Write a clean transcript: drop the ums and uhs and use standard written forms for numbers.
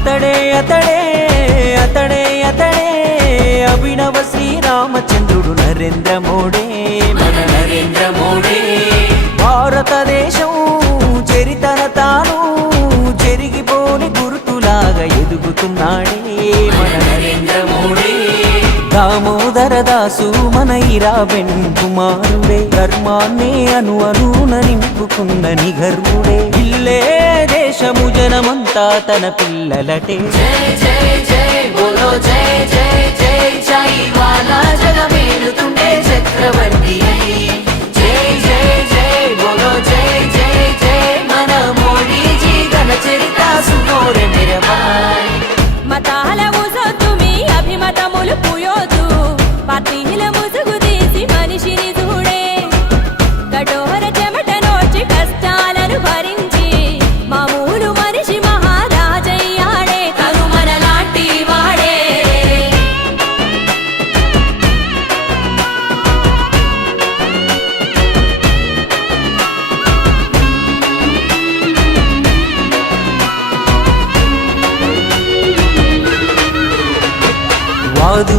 అతడే అతడే అతడే అతడే అభినవ శ్రీరామచంద్రుడు నరేంద్ర మోడీ మన నరేంద్ర మోడీ భారతదేశం చరితన తాను చెరిగిపోని గుర్తులాగా ఎదుగుతున్నాడే మన నరేంద్ర మోడీ దామోదర దాసు మన ఇరాబెన్ కుమారుడే ధర్మాన్ని అనున నింపుకున్న నిగర్వుడే ఇల్లే దేశము జనమంతా తన పిల్లలటే జై జై జై బోలో జై జై జై జై వాలా జగమేలుతుండే చక్రవర్తి జై జై జై బోలో జై జై జై మన మోడీజీ ఘన చరిత సునోరే మేరే భాయ్ మతాల ముసొద్దు మీ అభిమతములు పుయోదు పార్టీల ముసుగు తీసి మనిషిని చూడే కఠోర చెమట నోచి కష్టాలను భరించి మామూలు మనిషి మహారాజయ్యాడే తను మనలాంటి వాడే వాదున